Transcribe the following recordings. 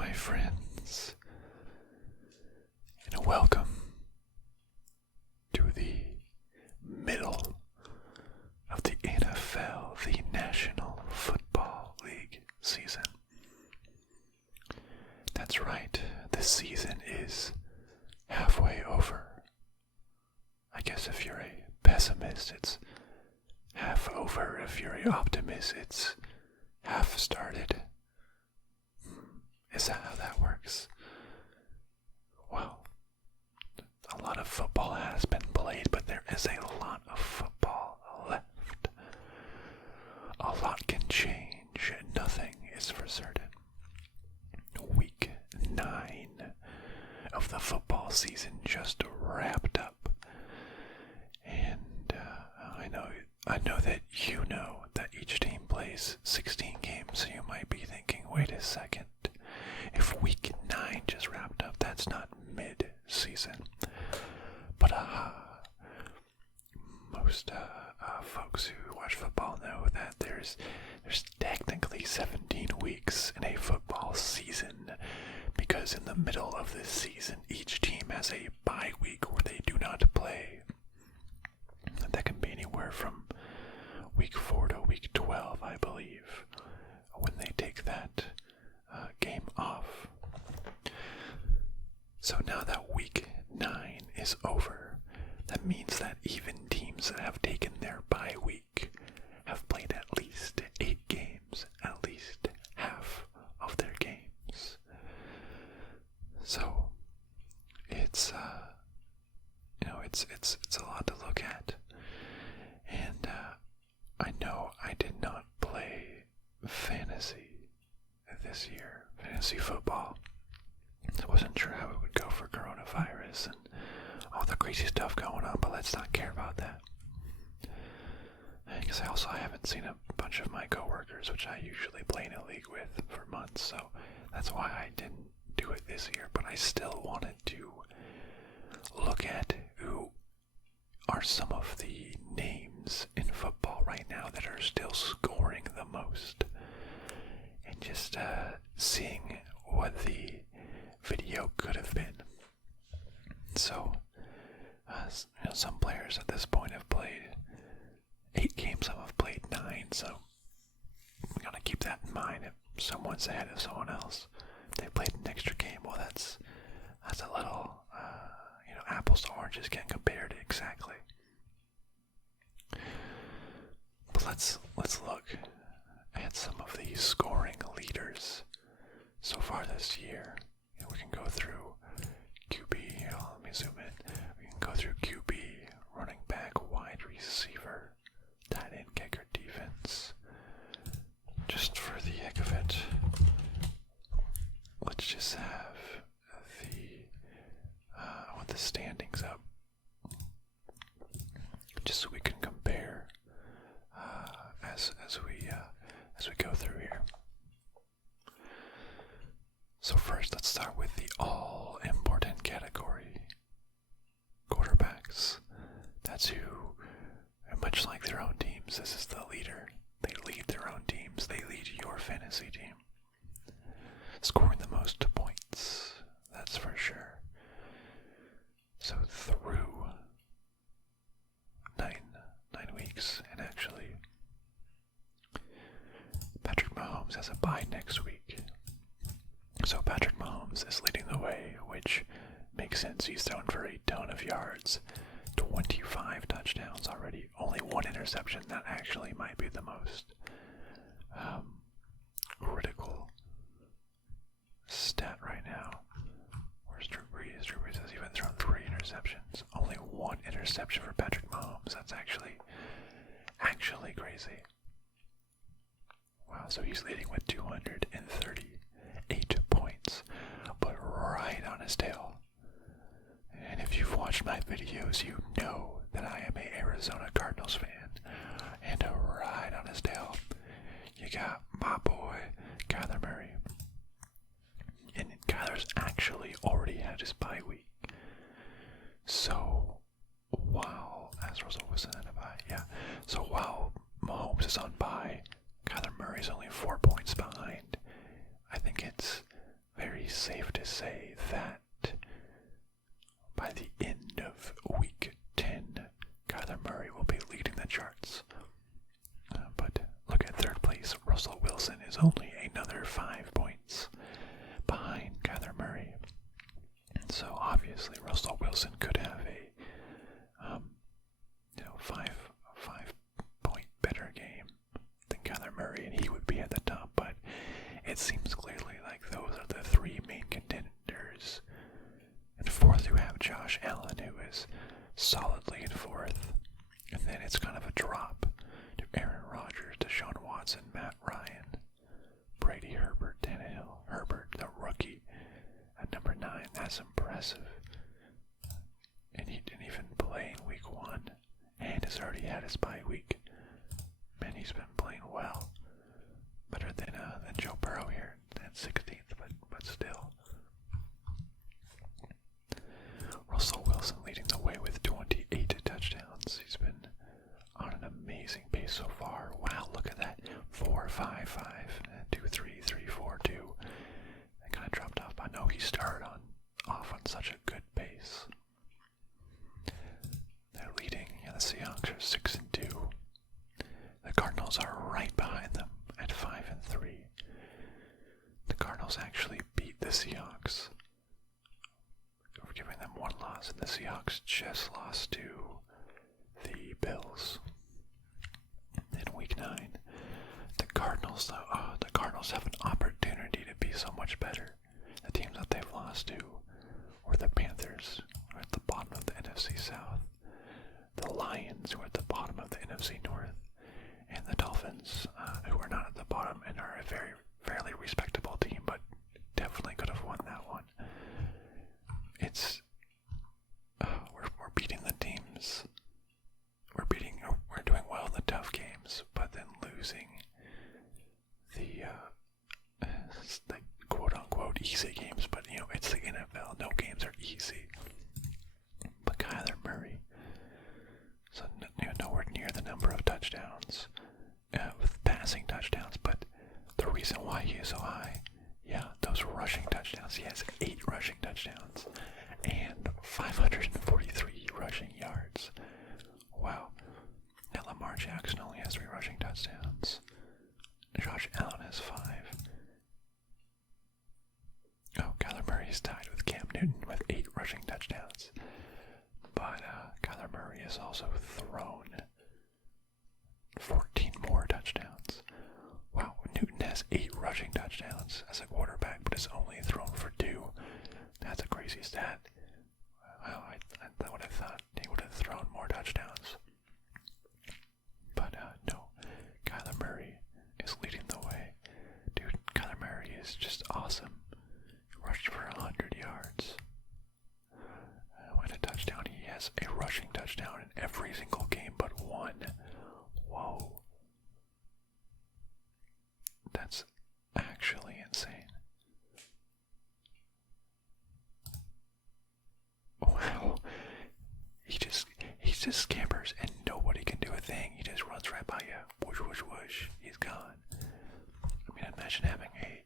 my friends, and welcome to the middle of the NFL, the National Football League season. That's right, the season is halfway over. I guess if you're a pessimist, it's half over. If you're an optimist, it's half started. Is that how that works? Well, a lot of football has been played, but there is a lot of football left. A lot can change, and nothing is for certain. Week 9 of the football season just wrapped up. And I know that you know that each team plays 16 games, so you might be thinking, wait a second. If week 9 just wrapped up, that's not mid-season. But most folks who watch football know that there's technically 17 weeks in a football season, because in the middle of this season, each team has a bye week where they do not play. And that can be anywhere from week 4 to week 12, I believe, when they take that game off. So now that week 9 is over, that means that even teams that have taken their bye week have played at least 8 games, at least half of their games. So it's it's a lot to look at. And I know I did not play fantasy this year, fantasy football. I wasn't sure how it would go for coronavirus and all the crazy stuff going on, but let's not care about that. Because I haven't seen a bunch of my coworkers, which I usually play in a league with, for months, so that's why I didn't do it this year. But I still wanted to look at who are some of the names in football right now that are still scoring the most, and just seeing what the video could have been. So, some players at this point have played 8 games, some have played 9, so we gotta keep that in mind. If someone's ahead of someone else, if they played an extra game, well, that's a little, apples to oranges can't compare it exactly. But let's look at some of the scoring leaders so far this year. We can go through QB. Let me zoom in. We can go through QB, running back, wide receiver, tight end, kicker, defense. Just for the heck of it, let's just have the standings up, just so we can compare as we go through here. So first, let's start with the all-important category, quarterbacks. That's who, much like their own teams, this is the leader. They lead their own teams. They lead your fantasy team, scoring the most points. That's for sure. So through nine weeks, and actually, Patrick Mahomes has a bye next week. So Patrick Mahomes is leading the way, which makes sense. He's thrown for a ton of yards, 25 touchdowns already, only 1 interception. That actually might be the most critical stat right now. Where's Drew Brees? Drew Brees has even thrown 3 interceptions. Only 1 interception for Patrick Mahomes. That's actually crazy. Wow, so he's leading with 238 points, but right on his tail. And if you've watched my videos, you know that I am a Arizona Cardinals fan. And right on his tail, you got my boy, Kyler Murray. And Kyler's actually already had his bye week. So, as Russell Wilson had a bye, yeah. So while Mahomes is on bye, Kyler Murray's only 4 points behind. I think it's very say that by the end of week 10, Kyler Murray will be leading the charts. But look at third place. Russell Wilson is only another 5 points behind Kyler Murray. So obviously Russell Wilson could have a 5 point better game than Kyler Murray, and he would be at the top. But it seems clearly like those are the three main contenders. In fourth, you have Josh Allen, who is solidly in fourth, and then it's kind of a drop to Aaron Rodgers, Deshaun Watson, Matt Ryan, Brady, Herbert, Tannehill. Herbert, the rookie, at number 9. That's impressive. And he didn't even play in week 1, and has already had his bye week. Man, he's been playing well. Better than Joe Burrow here at 16th, but still. Russell Wilson leading the way with 28 touchdowns. He's been on an amazing pace so far. Wow, look at that. 4, 5, 5, 2, 3, 3, 4, 2. That kind of dropped off. I know he started off on such a good pace. They're leading. The Seahawks are 6 and 2. The Cardinals are right behind them at 5 and 3. The Cardinals actually beat the Seahawks. We're giving them one loss, and the Seahawks just lost to the Bills in week 9. The Cardinals, though, the Cardinals have an opportunity to be so much better. The teams that they've lost to were the Panthers, who are at the bottom of the NFC South, the Lions, who are at the bottom of the NFC North, and the Dolphins, who are not at the bottom and are a fairly respectable team, but definitely could have won that one. It's we're beating the teams. We're doing well in the tough games, but then losing the quote unquote easy games. But it's the NFL. No games are easy. But Kyler Murray, so nowhere near the number of touchdowns, with passing touchdowns. But the reason why he is so high, those rushing touchdowns. He has 8 rushing touchdowns and 543 rushing yards. Wow. Now Lamar Jackson only has 3 rushing touchdowns. Josh Allen has 5. Kyler Murray is tied with Cam Newton with 8 rushing touchdowns. But Kyler Murray has also thrown 14 more touchdowns. Wow, Newton has 8 rushing touchdowns as a quarterback, but has only thrown for 2. That's a crazy stat. Well, I would have thought he would have thrown more touchdowns. But no, Kyler Murray is leading the way. Dude, Kyler Murray is just awesome. He rushed for 100 yards. And a touchdown. He has a rushing touchdown in every single game but one. Whoa. That's actually insane. Wow. He just scampers and nobody can do a thing. He just runs right by you. Whoosh, whoosh, whoosh. He's gone. I mean, imagine having a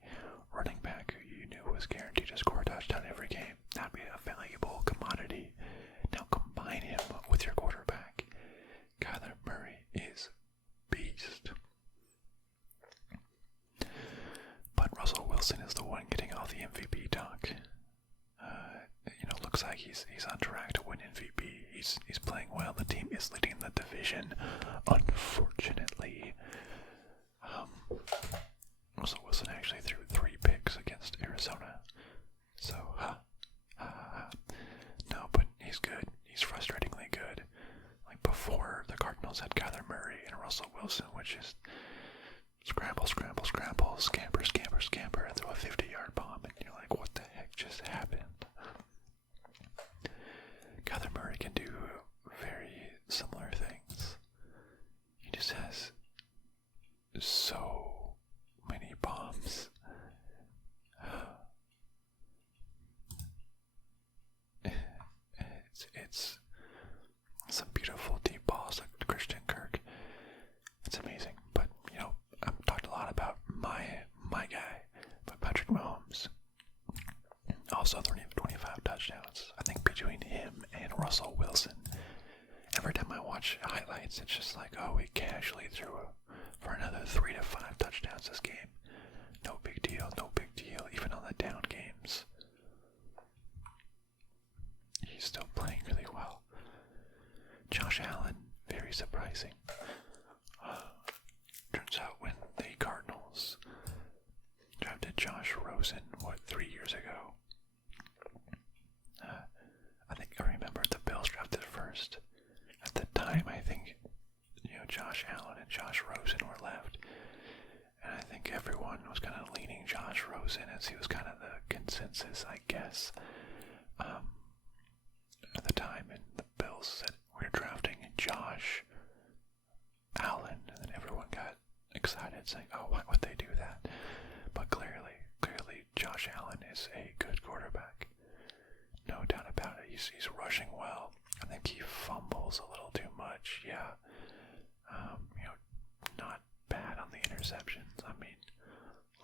running back who you knew was guaranteed to score a touchdown every game. That'd be a valuable commodity. Now combine him with your quarterback. Kyler Murray is beast. But Russell Wilson is the one getting all the MVP talk. Looks like he's on track to win MVP. He's playing well. The team is leading the division. Unfortunately, Russell Wilson actually threw 3 picks against Arizona. So, no, but he's good. He's frustratingly good. Like before, the Cardinals had Kyler Murray and Russell Wilson, which is scramble, scramble, scramble, scamper, scamper, scamper, and throw a 50-yard bomb, and you're like, what the heck just happened? Kyler Murray can do very similar things. He just has It's just like, oh, we casually threw for another 3 to 5 touchdowns this game. No big deal, no big deal, even on the down games. He's still playing really well. Josh Allen, very surprising. Turns out when the Cardinals drafted Josh Rosen, 3 years ago? I remember the Bills drafted first. At the time, I think, Josh Allen and Josh Rosen were left. And I think everyone was kind of leaning Josh Rosen as he was kind of the consensus, I guess, at the time. And the Bills said, we're drafting Josh Allen. And then everyone got excited, saying, oh, why would they do that? But clearly, Josh Allen is a good quarterback. No doubt about it. He's rushing well. I think he fumbles a little too much. Yeah. Not bad on the interceptions. I mean,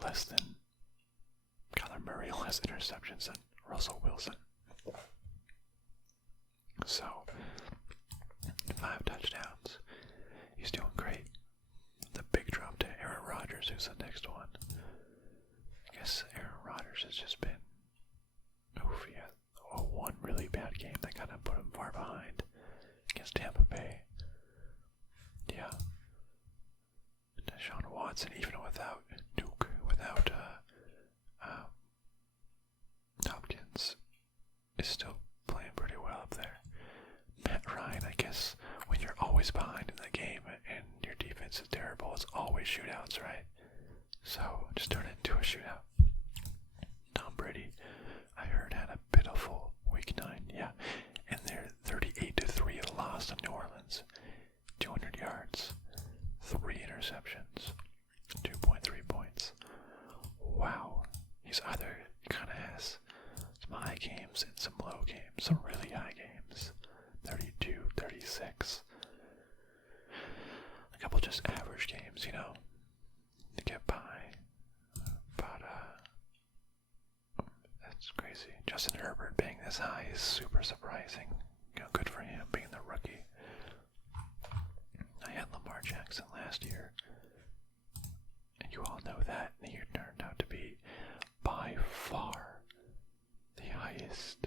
less than Kyler Murray, less interceptions than Russell Wilson. So, 5 touchdowns. He's doing great. The big drop to Aaron Rodgers, who's the next one. I guess Aaron Rodgers has just been, one really bad game that kind of put him far behind against Tampa Bay. Yeah. Deshaun Watson, even without Duke, without Hopkins, is still playing pretty well up there. Matt Ryan, I guess when you're always behind in the game and your defense is terrible, it's always shootouts, right? So just turn it into a shootout. Tom Brady, I heard, had a pitiful week 9, yeah, and their 38-3 loss to New Orleans, 200 yards, 3 interceptions, 2.3 points. Wow, he's either kind of has some high games and some low games, some really high games, 32, 36, a couple just average games, to get by. But that's crazy. Justin Herbert being this high is super surprising. Good for him being the rookie. I had Lamar Jackson last year, and you all know that he turned out to be by far the highest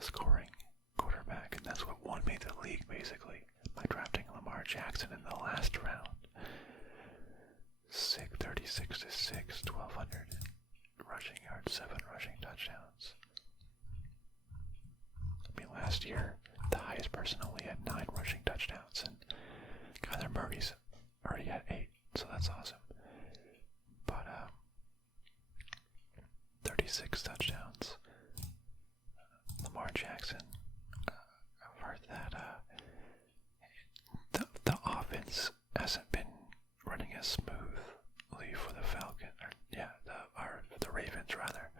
scoring quarterback, and that's what won me the league basically by drafting Lamar Jackson in the last round. 36-6, 1,200 rushing yards, 7 rushing touchdowns. I mean, last year, the highest person only had 9 rushing touchdowns, and Kyler Murray's already had 8, so that's awesome. But, 36 touchdowns. Lamar Jackson, I've heard that, the offense hasn't been running as smoothly for the the Ravens rather,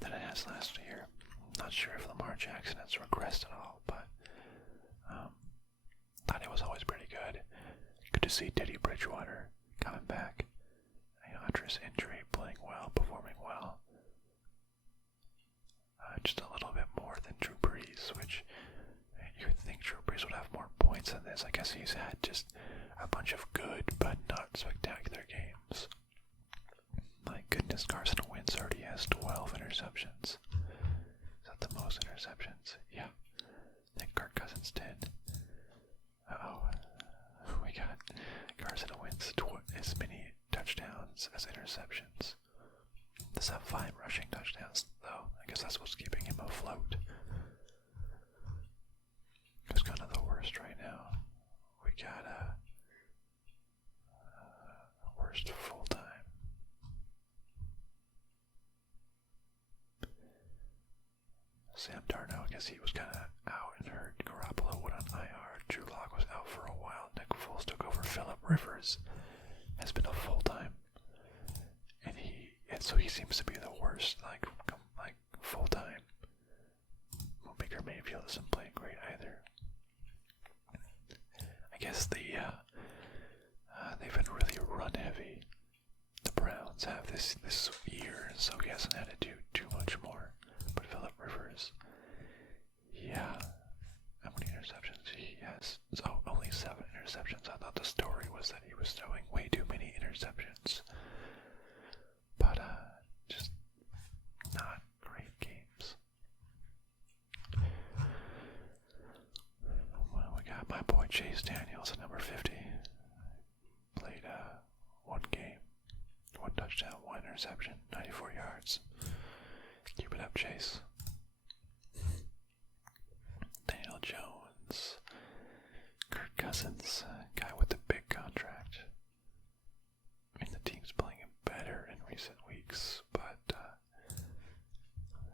than it has last year. I'm not sure if Lamar Jackson has regressed at all, but thought it was always pretty good. Good to see Teddy Bridgewater coming back. After his injury, playing well, performing well. Just a little bit more than Drew Brees, which you would think Drew Brees would have more points than this. I guess he's had just a bunch of good but not spectacular games. My goodness, Carson Wentz already has 12 interceptions. Is that the most interceptions? Yeah. I think Kirk Cousins did. We got Carson Wentz as many touchdowns as interceptions. Does have 5 rushing touchdowns, though. I guess that's what's keeping him afloat. Who's kind of the worst right now? We got worst full-time. Sam Darnold, I guess he was kind of out and hurt. Garoppolo went on IR. Drew Lock was out for a while. Nick Foles took over. Phillip Rivers has been a full-time. And so he seems to be the worst, like full-time. Well, Baker Mayfield isn't playing great either. I guess they've been really run-heavy. The Browns have this year, so he hasn't had to do too much more. But Phillip Rivers, yeah. How many interceptions he has? Oh, only 7 interceptions. I thought the story was that he was throwing way too many interceptions. But, just not great games. Well, we got my boy Chase Daniels at number 50. Played, one game. 1 touchdown, 1 interception, 94 yards. Keep it up, Chase. Daniel Jones. Kirk Cousins, guy with the big contract. I mean, the team's playing better in recent weeks, but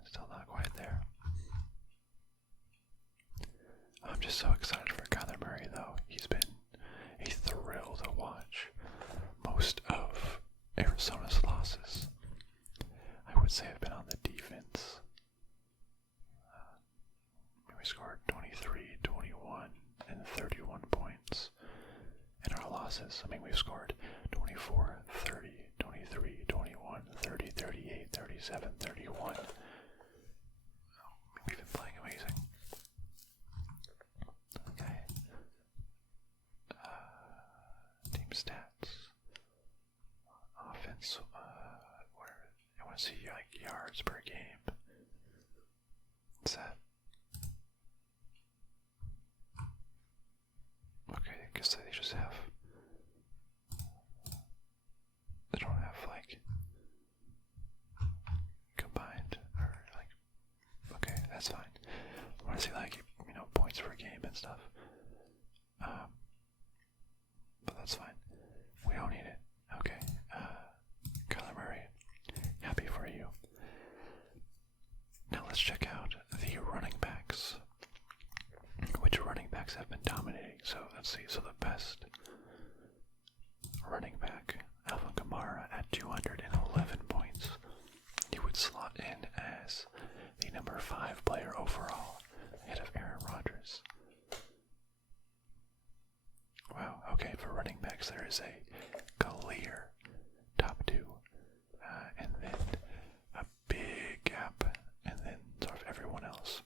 still not quite there. I'm just so excited for Kyler Murray, though. He's been a thrill to watch. Most of Arizona's losses, I would say, have been on the defense. We scored 23, 21, and 31 points in our losses. I mean, we've scored 24, 30, 23, 21, 30, 38, 37, 31. We've been playing amazing. Okay. Team stats. Offense, where I want to see like yards per game. What's that? Okay, I guess they just have. They don't have like combined or like. Okay, that's fine. I want to see like points per game and stuff. But that's fine. We don't need it. Okay. Kyler Murray, happy for you. Now let's check out the running backs. Which running backs have been dominating? So let's see. So the best running back, Alvin Kamara, at 211 points. He would slot in as the number 5 player overall, ahead of Aaron Rodgers. Wow. Okay, for running backs, there is a clear top 2, and then a big gap, and then sort of everyone else.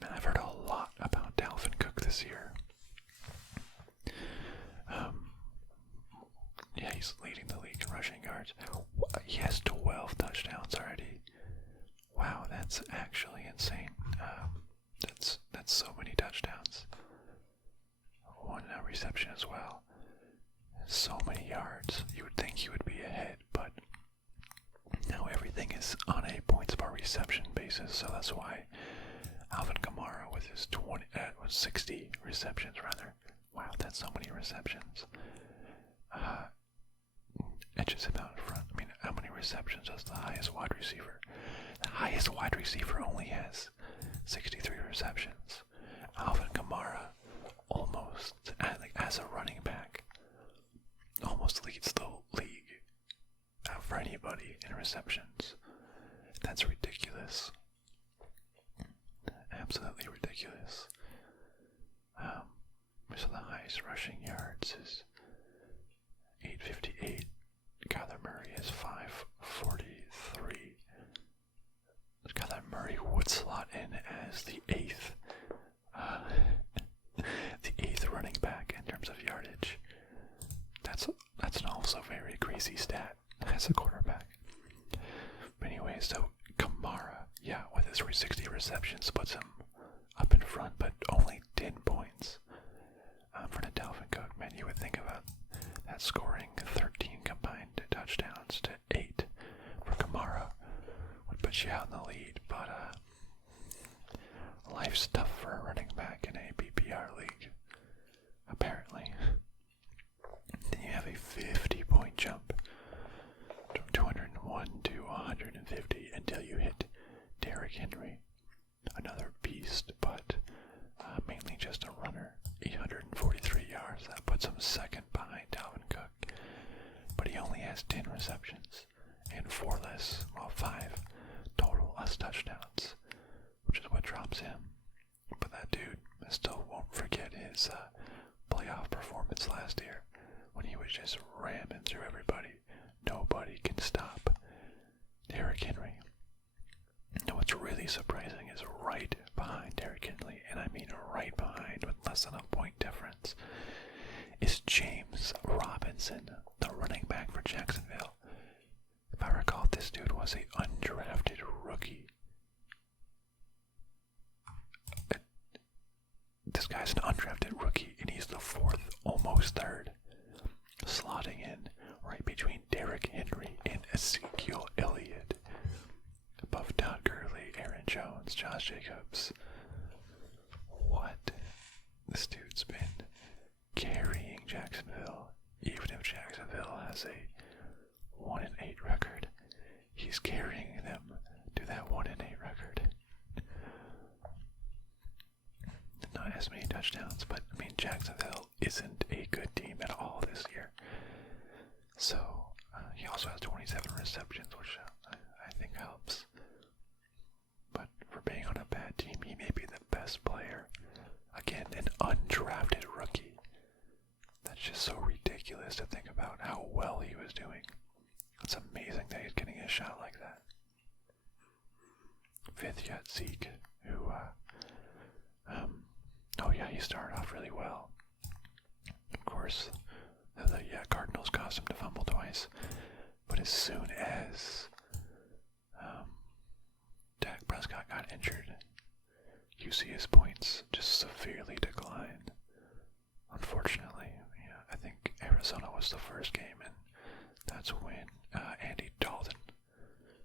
Man, I've heard a lot about Dalvin Cook this year. Yeah, he's leading the league in rushing yards. He has 12 touchdowns already. Wow, that's actually insane. That's so many touchdowns. 1 reception as well. So many yards. You would think he would be ahead, but now everything is on a points per reception basis, so that's why Alvin Kamara with his 60 receptions rather. Wow, that's so many receptions. Edges him out in front. I mean, how many receptions does the highest wide receiver? The highest wide receiver only has 63 receptions. Alvin Kamara almost, as a running back, almost leads the league for anybody in receptions. That's ridiculous. Absolutely ridiculous. So the highest rushing yards is 858. Kyler Murray is 543. Kyler Murray would slot in as the 8th, running back in terms of yardage. That's an also very crazy stat as a quarterback. But anyway, so Kamara, yeah, with his 60 receptions, puts him up in front, but only 10 points for the Dalvin Cook. Man, you would think about that scoring 13 combined touchdowns to 8 for Kamara would put you out in the lead, but life's tough for a running back in a PPR league, apparently. Then you have a 50-point jump from 201 to 150 until you hit Derrick Henry, another beast, but mainly just a runner. 843 yards, that puts him second behind Dalvin Cook, but he only has 10 receptions and 5 total less touchdowns, which is what drops him. But that dude, I still won't forget his playoff performance last year when he was just ramming through everybody. Nobody can stop Derrick Henry. And what's really surprising is right behind Derrick Henry, and I mean right behind with less less than a point difference, is James Robinson, the running back for Jacksonville. If I recall, this dude was a undrafted rookie. This guy's an undrafted rookie, and he's the fourth, almost third, slotting in right between Derrick Henry and Ezekiel Elliott, above Todd Gurley, Aaron Jones, Josh Jacobs. What? This dude's been carrying Jacksonville. Even if Jacksonville has a 1-8 record, he's carrying them to that 1-8 record. Not as many touchdowns, but I mean, Jacksonville isn't a good team at all this year. So he also has 27 receptions, which I think helps. But for being on a bad team, he may be the best player. Again, an undrafted rookie. That's just so ridiculous to think about how well he was doing. It's amazing that he's getting a shot like that. Fifth, you got Zeke, who, oh yeah, he started off really well. Of course, the Cardinals caused him to fumble twice. But as soon as Dak Prescott got injured, you see his points just severely decline. Unfortunately, yeah, I think Arizona was the first game, and that's when Andy Dalton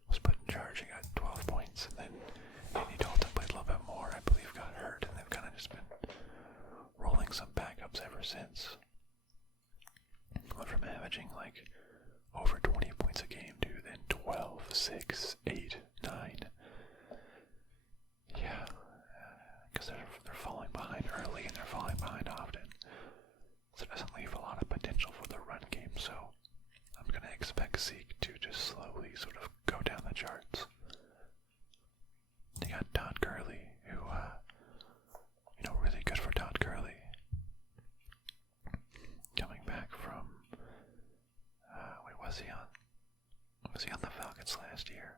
was put in charge. He got 12 points, and then Andy Dalton played a little bit more, I believe, got hurt, and they've kind of just been rolling some backups ever since. Went from averaging like over 20 points a game to then 12, 6, 8, 9. Yeah, because they're falling behind early and they're falling behind often. So it doesn't leave a lot of potential for the run game, so I'm going to expect Zeke to just slowly sort of go down the charts. They got Todd Gurley, who, really good for Todd Gurley. Coming back from, was he on the Falcons last year?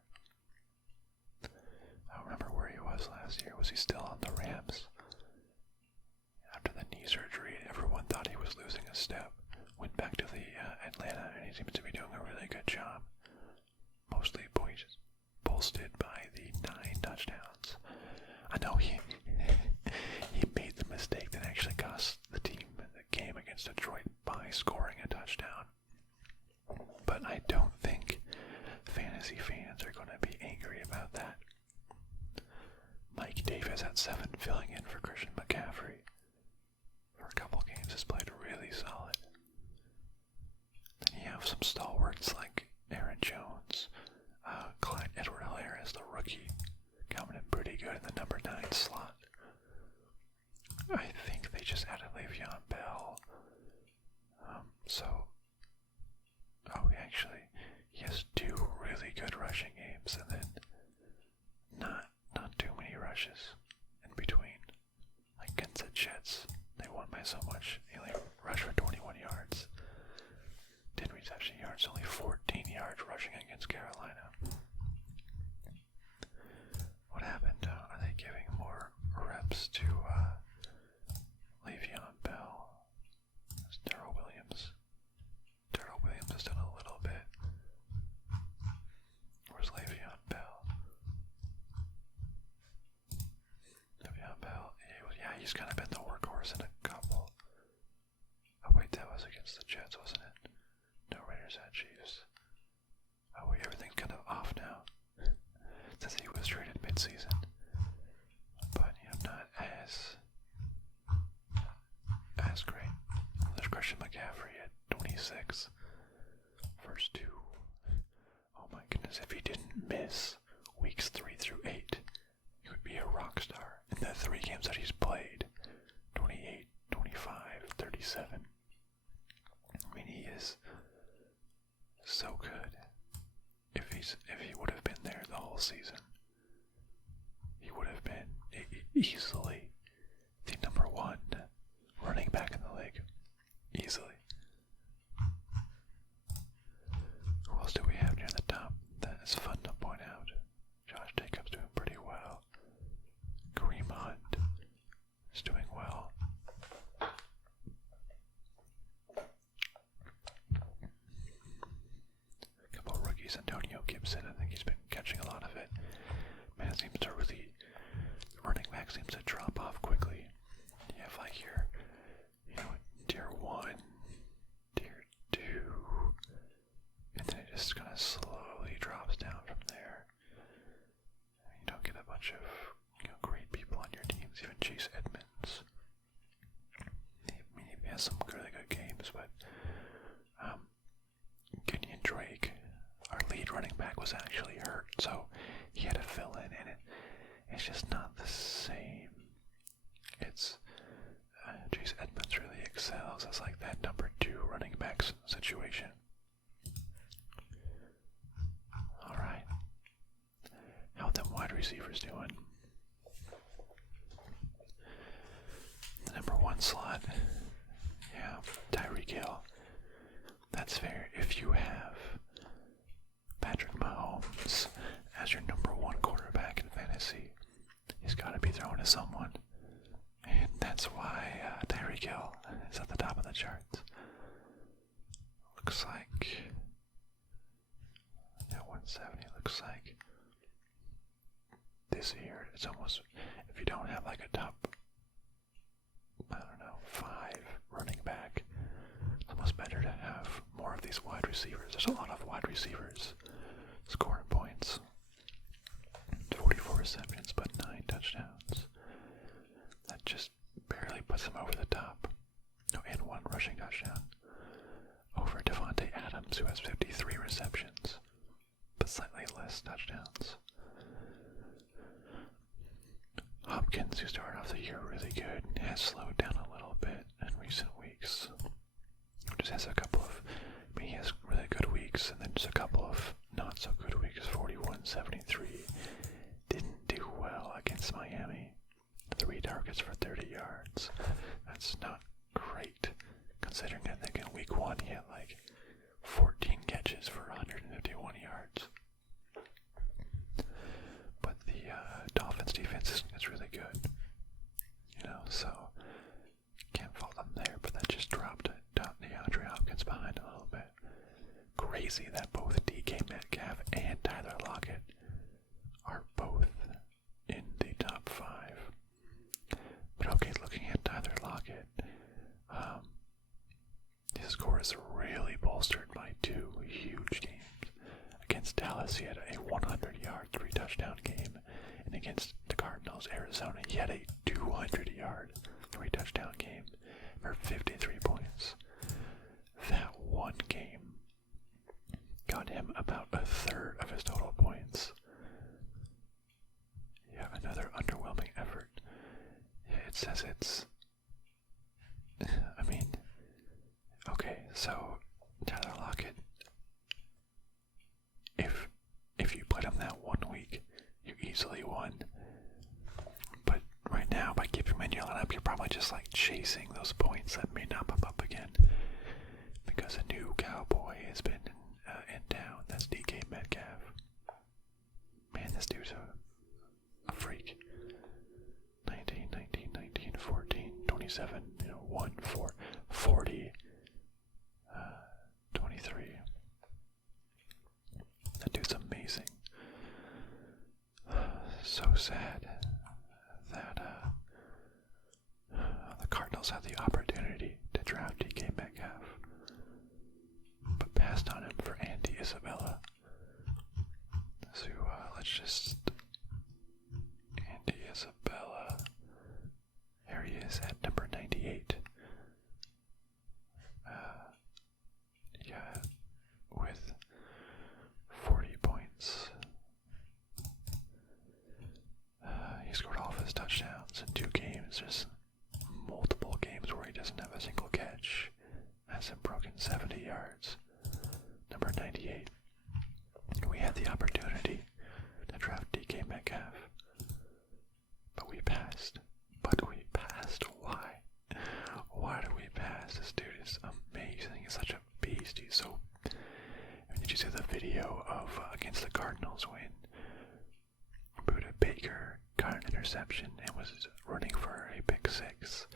I don't remember where he was last year. Was he still on the Rams? After the knee surgery, everyone thought he was losing a step. Went back to the Atlanta, and he seems to be doing a really good job. Mostly bolstered by the 9 touchdowns. I know he made the mistake that actually cost the team the game against Detroit by scoring a touchdown. But I don't think fantasy fans are going to be angry about that. Mike Davis at 7, filling in for Christian McCaffrey. For a couple games, has played really solid. Then you have some stalwarts like Aaron Jones, Clyde Edwards-Helaire, the rookie, coming in pretty good in the number 9 slot. I think they just added Le'Veon Bell. He has 2 really good rushing games, and then not too many rushes in between. Like against the Jets, they won by so much. He only rushed for 21 yards. 10 reception yards, only 14 yards rushing against Carolina. What happened? Are they giving more reps to Le'Veon Bell? It's Darrell Williams. Darrell Williams has done a little bit. Where's Le'Veon Bell? Le'Veon Bell, he's kind of been the workhorse in a couple. Oh wait, that was against the Jets, wasn't it? No, Raiders at Chiefs. Oh wait, everything's kind of off now. Since he was traded mid-season. But, not as great. There's Christian McCaffrey at 26. First 2. Oh my goodness, if he didn't miss weeks 3 through 8, he would be a rock star in the 3 games that he's played. 28, 25, 37. I mean, he is so good. If he would have been there the whole season, he would have been easily the number 1 running back in the league. Easily. Who else do we have near the top that is fun to point out? Josh Jacobs doing pretty well. Kareem Hunt is doing well. Jeez, Antonio Gibson, I think he's been catching a lot of it. Man, it seems to really, running back seems to drop off quickly. You have like your, tier 1, tier 2, and then it just kind of slowly drops down from there. You don't get a bunch of, great people on your teams, even Chase Edmonds. He has some really good games, but Kenyon Drake, our lead running back, was actually hurt, so he had to fill in, and it's just not the same. It's Chase Edmonds really excels as like that number 2 running back situation. All right, how are them wide receivers doing? The number 1 slot, yeah, Tyreek Hill. That's fair. If you have Patrick Mahomes as your number 1 quarterback in fantasy, he's got to be thrown to someone. And that's why Tyreek Hill is at the top of the charts. Looks like, 170, looks like this year, it's almost, if you don't have like a top, 5 running back, it's almost better to have more of these wide receivers. There's a lot of wide receivers scoring points. 44 receptions, but 9 touchdowns. That just barely puts him over the top. And 1 rushing touchdown. Over Devontae Adams, who has 53 receptions, but slightly less touchdowns. Hopkins, who started off the year really good, has slowed down a little bit in recent weeks. Just has a couple of, he has really good weeks, and then just a couple of not so good weeks. 41-73. Didn't do well against Miami. 3 targets for 30 yards. That's not great, considering I think in week 1 he had like 14 catches for 151 yards. But the Dolphins defense is really good, so can't fault them there, but that just dropped DeAndre Hopkins behind a little bit. Crazy that both DK Metcalf and Tyler Lockett are both in the top 5. But okay, looking at Tyler Lockett, his score is really bolstered by 2 huge games. Against Dallas, he had a 100-yard, 3-touchdown game, and against the Cardinals, Arizona, he had a 200-yard, 3-touchdown game for 53 points. That one game got him about a third of his total points. Yeah, another underwhelming effort. Yeah, it says it's, okay, so Tyler Lockett, if you played him that 1 week, you easily won. But right now, by keeping him in your lineup, you're probably just like chasing those points that may not pop up again. Because a new Cowboy has been in town. That's DK Metcalf. Man, this dude's a freak. 19, 19, 19, 14, 27, 1, 4, 40, 23. That dude's amazing. So sad that the Cardinals had the opportunity to draft DK Metcalf, but passed on him for Andy Isabella. So let's just, Andy Isabella, here he is at number 98. With 40 points. He scored all of his touchdowns in 2 games. There's multiple games where he doesn't have a single catch. Hasn't broken 70 yards. Number 98. We had the opportunity to draft DK Metcalf, but we passed. Why? Why did we pass? This dude is amazing. He's such a beast. He's so. Did you see the video of against the Cardinals when Buda Baker got an interception and was running for a pick 6?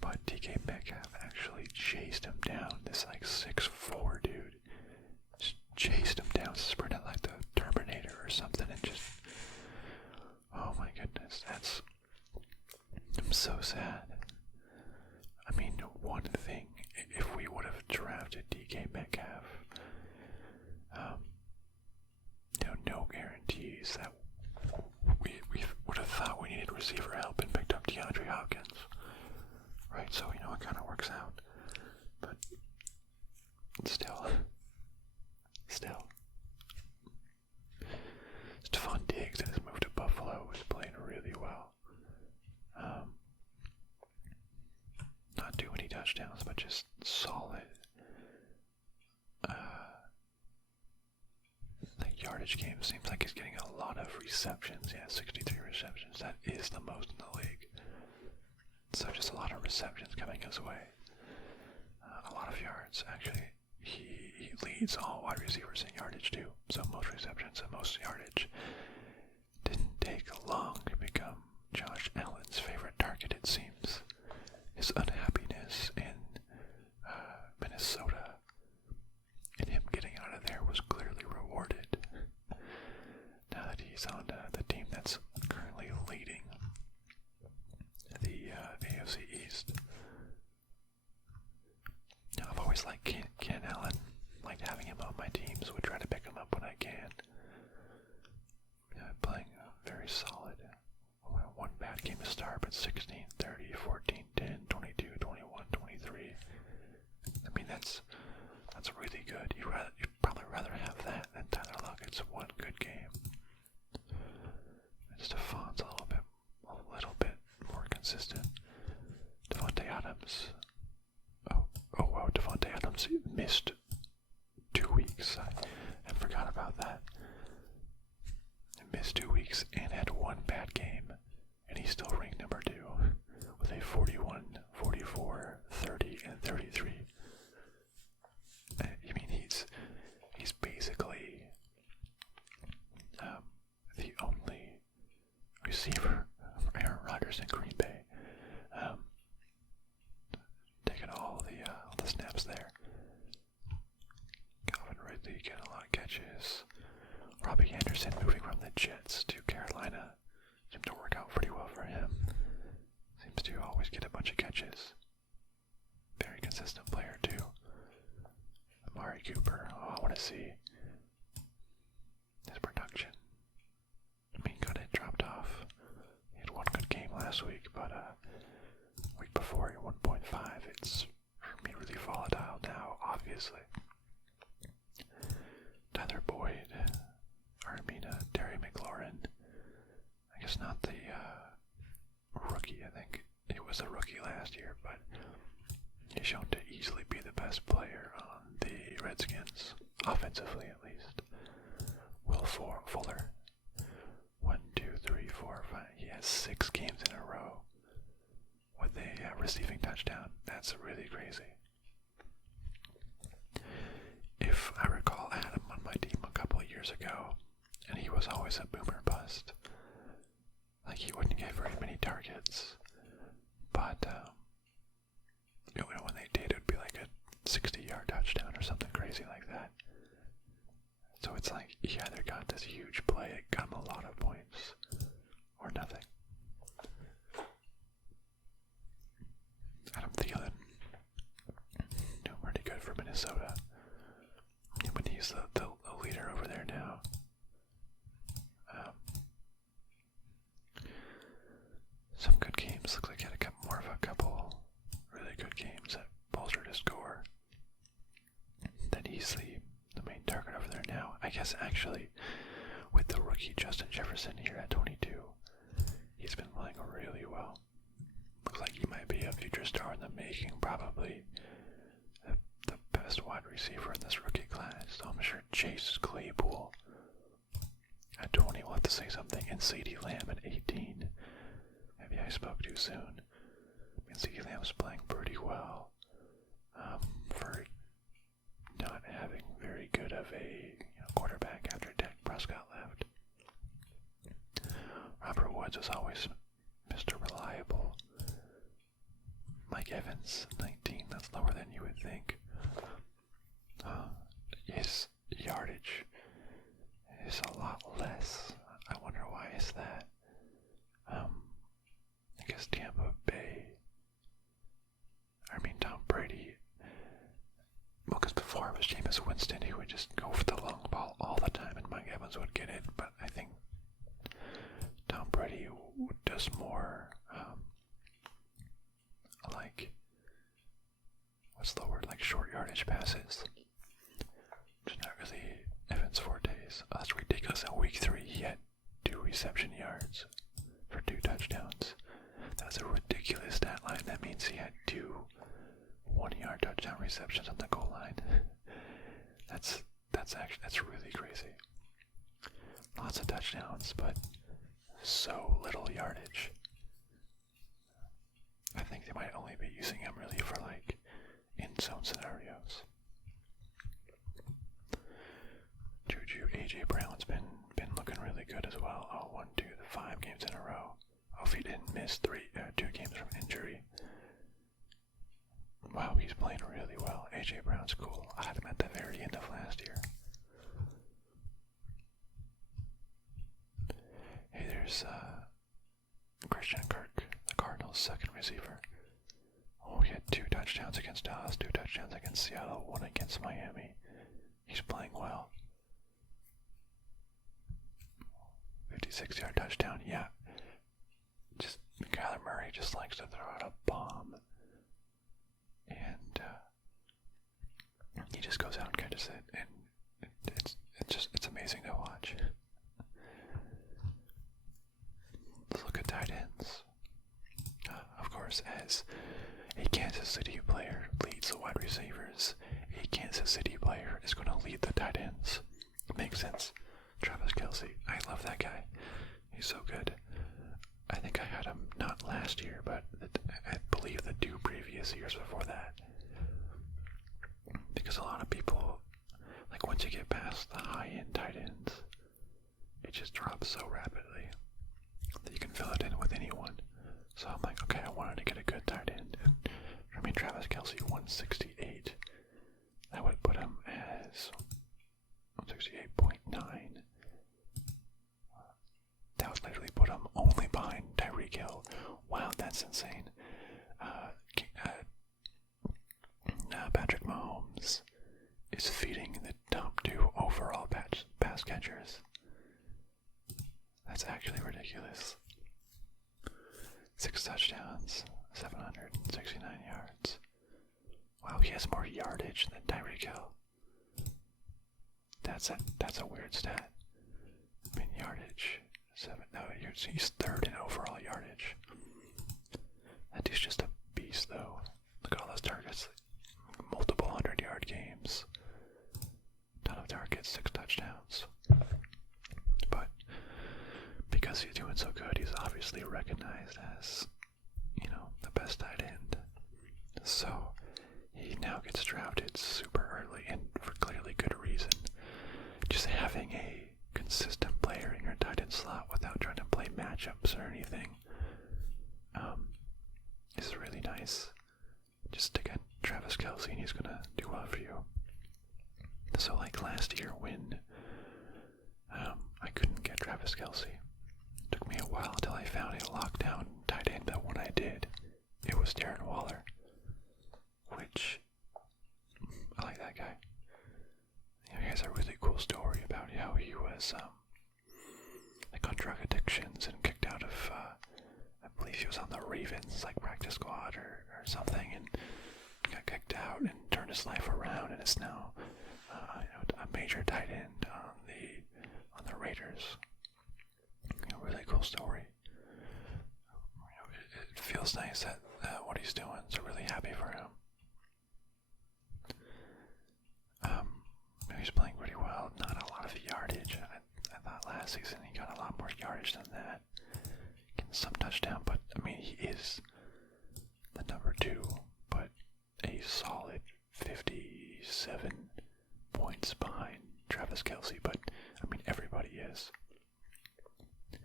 But DK Metcalf actually chased him down. This like 6'4" dude just chased him down right? So, you know, it kind of works out. But still. Stephon Diggs in his move to Buffalo was playing really well. Not too many touchdowns, but just solid. The yardage game seems like he's getting a lot of receptions. Yeah, 63 receptions. That is the most in the league. So just a lot of receptions coming his way. A lot of yards. Actually, he leads all wide receivers in yardage too. So most receptions and most yardage. Didn't take long to become Josh Allen's favorite target, it seems. His unhappiness in Minnesota and him getting out of there was clearly rewarded. Now that he's on the team that's currently leading the AFC East. Now, I've always liked Ken Allen, liked having him on my teams, would try to pick him up when I can. Playing very solid. One bad game to start, but 16, 30, 14, 10, 22, 21, 23. I mean, that's really good. You'd probably rather have that than Tyler Lockett's one good game. And Stephon's a little bit more consistent. Devontae Adams. Oh wow, Devontae Adams missed 2 weeks. I forgot about that. He missed 2 weeks and had one bad game, and he's still ranked number 2 with a 41, 44, 30, and 33. I mean, he's basically the only receiver for Aaron Rodgers in Green Bay. Taking all the snaps there. Calvin Ridley getting a lot of catches. Robbie Anderson moving from the Jets to Carolina seemed to work out pretty well for him. Seems to always get a bunch of catches. Very consistent player too. Amari Cooper, I want to see his production. I mean, got it dropped off. He had one good game last week, but week before he 1.5. It's really volatile now, obviously. Tyler Boyd, Terry McLaurin. I guess not the rookie. I think he was a rookie last year, but he's shown to easily be the best player on the Redskins, offensively at least. Will Fuller. 1, 2, 3, 4, 5. He has 6 games in a row with a receiving touchdown. That's really crazy. If I recall, I had him on my team a couple of years ago, and he was always a boomer bust. Like, he wouldn't get very many targets, but when they did, it would be like a 60-yard touchdown or something crazy like that. So it's like he either got this huge play, it got him a lot of points, or nothing. Adam Thielen, doing pretty good for Minnesota. But he's the leader over there now. Some good games. Looks like he had a couple really good games that bolstered his score. Then he's the main target over there now. I guess actually, with the rookie Justin Jefferson here at 22, he's been playing really well. Looks like he might be a future star in the making, probably the best wide receiver in this rookie class. So I'm sure Chase Claypool at 20 will have to say something, and CeeDee Lamb at 18. Maybe I spoke too soon. I mean, CeeDee Lamb's playing pretty well for not having very good of a quarterback after Dak Prescott left. Robert Woods was always Mr. Reliable. Mike Evans, 19, that's lower than you would think. His yardage is a lot less. I wonder why is that. I guess Tampa Bay, Tom Brady, well, because before it was Jameis Winston, he would just go for the long ball all the time and Mike Evans would get it, but I think Tom Brady does more like that's really crazy. Lots of touchdowns, but so little yardage. I think they might only be using him really for like in zone scenarios. Juju, AJ Brown's been looking really good as well. Oh, 1, 2, 5 games in a row. Oh, if he didn't miss 2 games from injury. Wow, he's playing really well. AJ Brown's cool. I had him at the very end of last year. Hey, there's Christian Kirk, the Cardinals' second receiver. Oh, he had 2 touchdowns against Dallas, 2 touchdowns against Seattle, 1 against Miami. He's playing well. 56-yard touchdown, yeah. Just Kyler Murray just likes to throw out a bomb. And he just goes out and catches it, and it's amazing to watch. Let's look at tight ends. Of course, as a Kansas City player leads the wide receivers, a Kansas City player is going to lead the tight ends. It makes sense. Travis Kelce, I love that guy. He's so good. I think I had him not last year, but I believe the 2 previous years before that. Because a lot of people, like once you get past the high-end tight ends, it just drops so rapidly that you can fill it in with anyone. So I'm like, okay, I wanted to get a good tight end. And for me, Travis Kelce, 168. That would put him as 168.9. That would literally put him only behind Tyreek Hill. Wow, that's insane. Patrick Mahomes is feeding the top 2 overall pass catchers. That's actually ridiculous. 6 touchdowns, 769 yards. Wow, he has more yardage than Tyreek Hill. That's a weird stat. I mean, yardage. He's 3rd in overall yardage. That dude's just a beast, though. Look at all those targets. Multiple 100-yard games. Ton of targets, 6 touchdowns. But because he's doing so good, he's obviously recognized as, the best tight end. So he now gets drafted super early, and for clearly good reason. Just having a consistent player in your tight end slot without trying to play matchups or anything is really nice. Just to get Travis Kelce, and he's gonna do well for you. So like last year when I couldn't get Travis Kelce, it took me a while until I found a lockdown tight end, but when I did, it was Darren Waller, which I like that guy. He has a really cool story about how he was like on drug addictions and kicked out of I believe he was on the Ravens like practice squad or something, and got kicked out and turned his life around, and is now a major tight end on the Raiders. Really cool story. It feels nice that what he's doing, so really happy for him. He's playing pretty well. Not a lot of yardage. I thought last season he got a lot more yardage than that. Getting some touchdown, but I mean he is the number 2, but a solid 57 points behind Travis Kelce. But I mean everybody is. I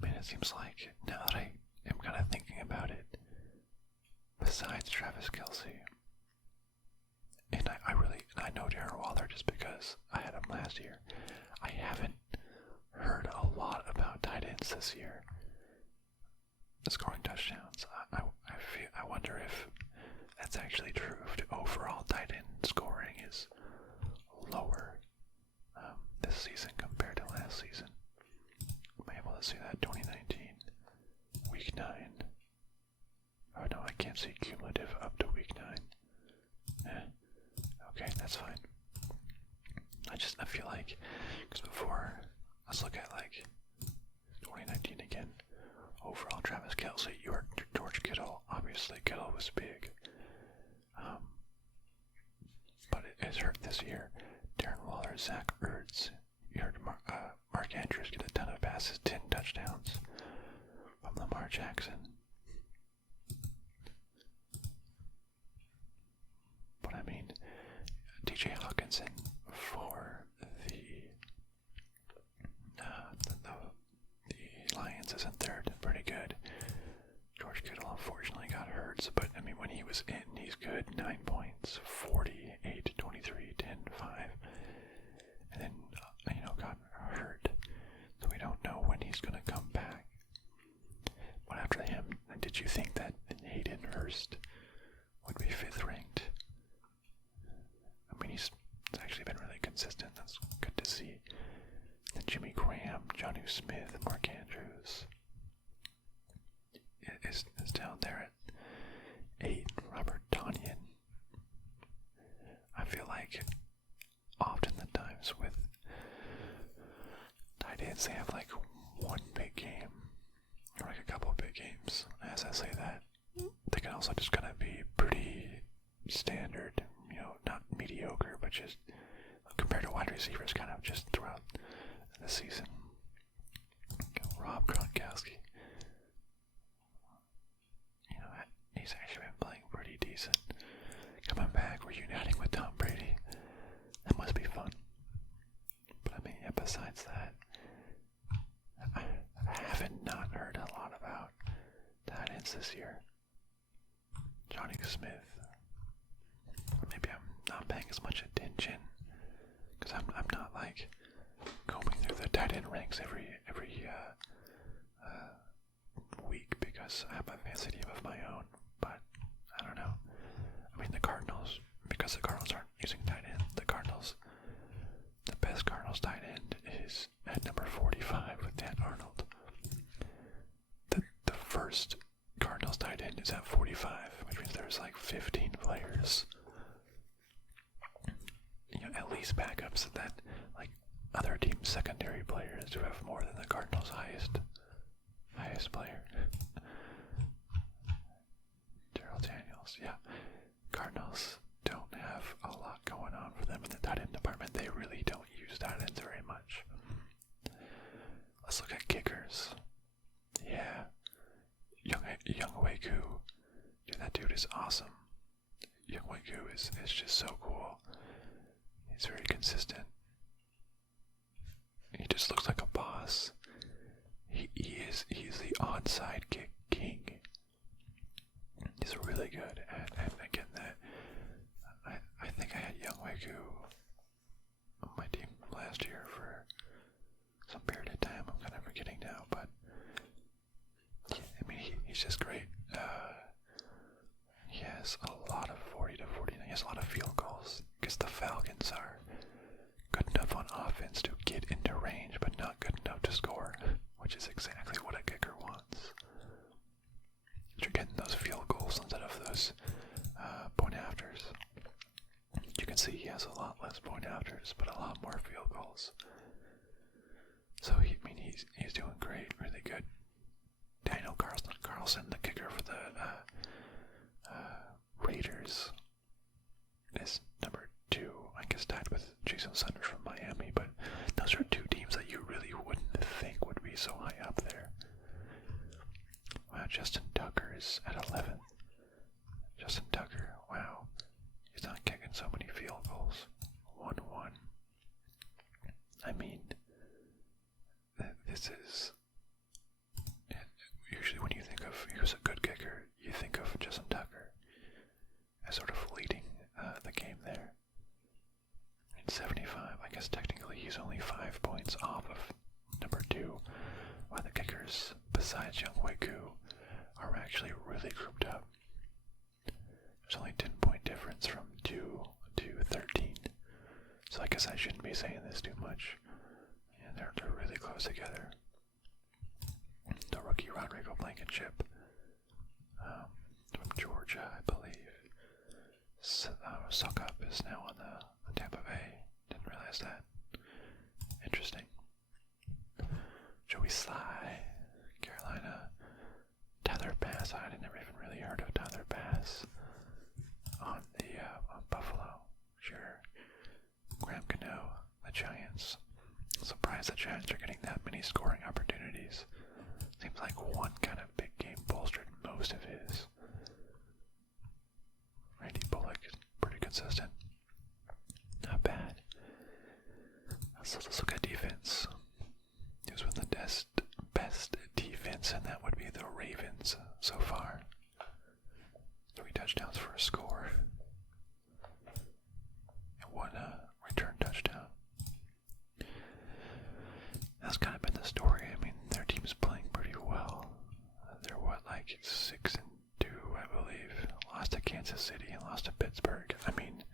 mean, it seems like now that I am kind of thinking about it, besides Travis Kelce, and I know Darren Waller just because I had him last year, I haven't heard a lot about tight ends this year scoring touchdowns. I wonder if that's actually true, if the overall tight end scoring is lower this season compared to last season. Am I able to see that? 2019, week 9. Oh no, I can't see cumulative up to week 9. Okay, that's fine. I feel like, because before, let's look at like 2019 again. Overall, Travis Kelce, George Kittle. Obviously, Kittle was big. But it has hurt this year. Darren Waller Zach Ertz. You heard Mark Andrews get a ton of passes, 10 touchdowns from Lamar Jackson. But I mean, DJ Hawkinson for the Lions isn't third. Pretty good. George Kittle unfortunately got hurt, but I mean, when he was in, he's good. 9 points, 40, 8, 23, 10, 5. And then, got hurt. So we don't know when he's going to come back. But after him, did you think that Hayden Hurst would be 5th ranked? I mean, he's actually been really consistent. That's good to see. And Jimmy Graham, Jonnu Smith, Mark Andrews is down there at 8. Robert Tonyan. I feel like often the times with tight ends, they have like one big game or like a couple of big games. As I say that, they can also just kind of be pretty standard, not mediocre, but just compared to wide receivers, kind of just throughout the season. Rob Gronkowski. He's actually been playing pretty decent. Coming back, reuniting with Tom Brady. That must be fun. But I mean, besides that, I haven't not heard a lot about tight ends this year. Johnny Smith. Maybe I'm not paying as much attention because I'm not like combing through the tight end ranks every week because I have a fancy team of my own. But I don't know. I mean, the Cardinals, because the Cardinals aren't using tight end, the best Cardinals tight end is at number 45 with Dan Arnold. The first Cardinals tight end is at 45, which means there's like 15 players, at least backups that like other teams' secondary players who have more than the Cardinals' highest player. Darryl Daniels, yeah. Cardinals don't have a lot going on for them in the tight end department. They really don't use tight ends very much. Let's look at kickers. Yeah. Young Waku. Dude, that dude is awesome. Young Waku is just so cool. He's very consistent. He just looks like a boss. He's the onside kick king. He's really good at again that. I think I had Young Waku on my team last year for some period of time. I'm kind of forgetting now, but I mean he's just great. He has a lot of 40 to 49. He has a lot of field goals because the Falcons are good enough on offense to get into range, but not good enough to score, which is exactly what a kicker wants. You're getting those field goals instead of those point afters. You can see he has a lot less point afters, but a lot more field goals. So he's doing great, really good. Daniel Carlson, the kicker for the Raiders, is number 2. I guess tied with Jason Sanders from Miami, but those are two teams that you really wouldn't think would be so high up there. Wow, Justin Tucker is at 11th. Justin Tucker, wow. He's not kicking so many field goals. 1-1. I mean, this is... Usually when you think of who's a good kicker, you think of Justin Tucker as sort of leading the game there. In 75, I guess technically he's only 5 points off of number 2, while the kickers, besides Young Waku, are actually really grouped up. There's only 10-point difference from 2 to 13. So I guess I shouldn't be saying this too much. Yeah, they're really close together. The rookie Rodrigo Blankenship from Georgia, I believe. Suckup is now on the Tampa Bay. Didn't realize that. Interesting. Joey Sly, Carolina. Tyler Bass. I had never even really heard of Tyler Bass on Buffalo. Sure. Graham Cano, the Giants. Surprised the Giants are getting that many scoring opportunities. Seems like one kind of big game bolstered most of his. Randy Bullock is pretty consistent. Not bad. So let's look at defense. Who's with the best defense, and that would be the Ravens so far. 3 touchdowns for a score. And 1 return touchdown. That's kind of been the story. I mean, their team's playing pretty well. They're like 6-2, I believe. Lost to Kansas City and lost to Pittsburgh. I mean,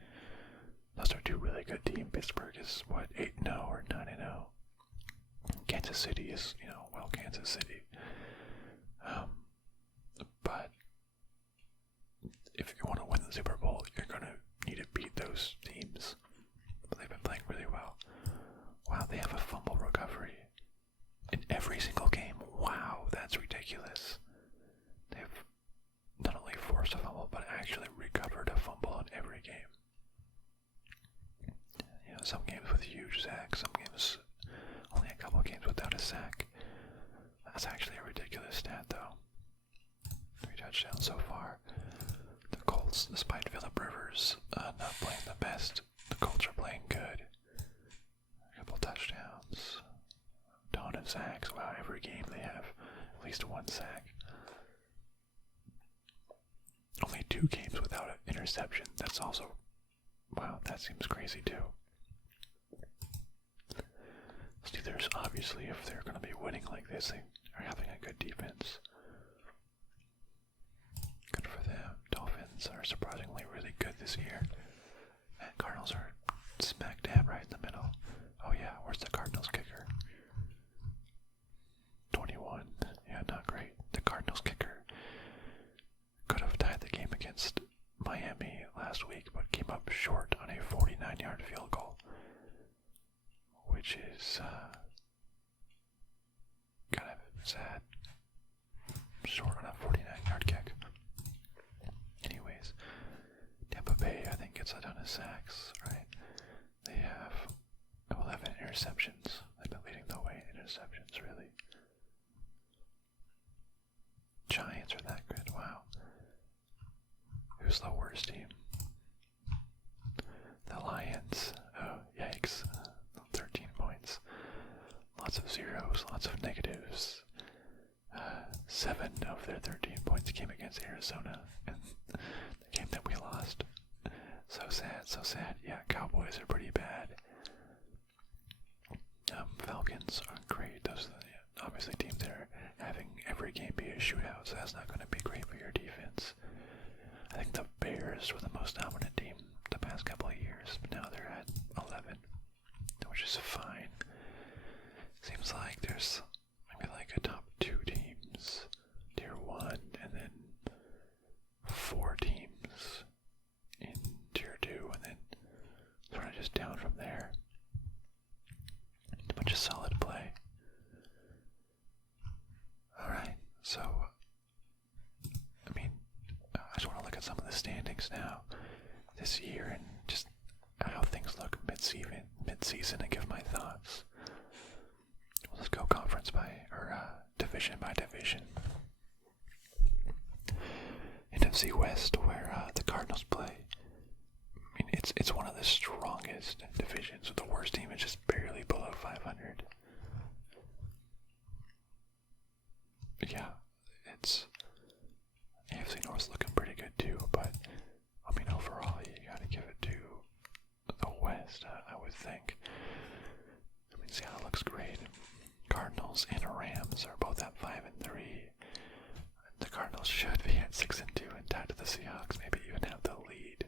those are 2 really good teams. Pittsburgh is, 8-0 or 9-0. Kansas City is, Kansas City. But if you want to win the Super Bowl, you're going to need to beat those teams. But they've been playing really well. Wow, they have a fumble recovery in every single game. Wow, that's ridiculous. They've not only forced a fumble, but actually recovered a fumble in every game. Some games with huge sacks, some games only a couple games without a sack. That's actually a ridiculous stat, though. 3 touchdowns so far. The Colts, despite Phillip Rivers not playing the best, the Colts are playing good. A couple touchdowns. Ton of sacks. Wow, every game they have at least 1 sack. Only 2 games without an interception. That's also, wow, that seems crazy too. Steelers, obviously, if they're going to be winning like this, they are having a good defense. Good for them. Dolphins are surprisingly really good this year. And Cardinals are smack dab right in the middle. Oh yeah, where's the Cardinals kicker? 21. Yeah, not great. The Cardinals kicker could have tied the game against Miami last week, but came up short on a 49-yard field goal, which is kind of sad. Short on a 49-yard kick. Anyways, Tampa Bay, I think, gets a ton of sacks, right? They have 11 interceptions. They've been leading the way in interceptions, really. Giants are that good, wow. Who's the worst team? The Lions. Oh, yikes. 13 points. Lots of zeros, lots of negatives. 7 of their 13 points came against Arizona in the game that we lost. So sad, so sad. Yeah, Cowboys are pretty bad. Falcons aren't great. Those are obviously teams that are having every game be a shootout, so that's not going to be great for your defense. I think the Bears were the most dominant team the past couple of years, but now they're at 11, which is fine. Seems like there's maybe like a top 2 teams, tier 1, and then 4 teams in tier 2, and then sort of just down from there. A bunch of solid play. Alright, so, I mean, I just want to look at some of the standings now this year and just how things look mid-season and give my thoughts. Let's go conference division by division. NFC West, where the Cardinals play. I mean, it's one of the strongest divisions. The worst team is just barely below 500. Yeah, it's AFC North's looking pretty good too, but I mean overall you gotta give it to the West, I would think. I mean, Seattle looks great. Cardinals and Rams are both at 5-3. The Cardinals should be at 6-2 and tied to the Seahawks, maybe even have the lead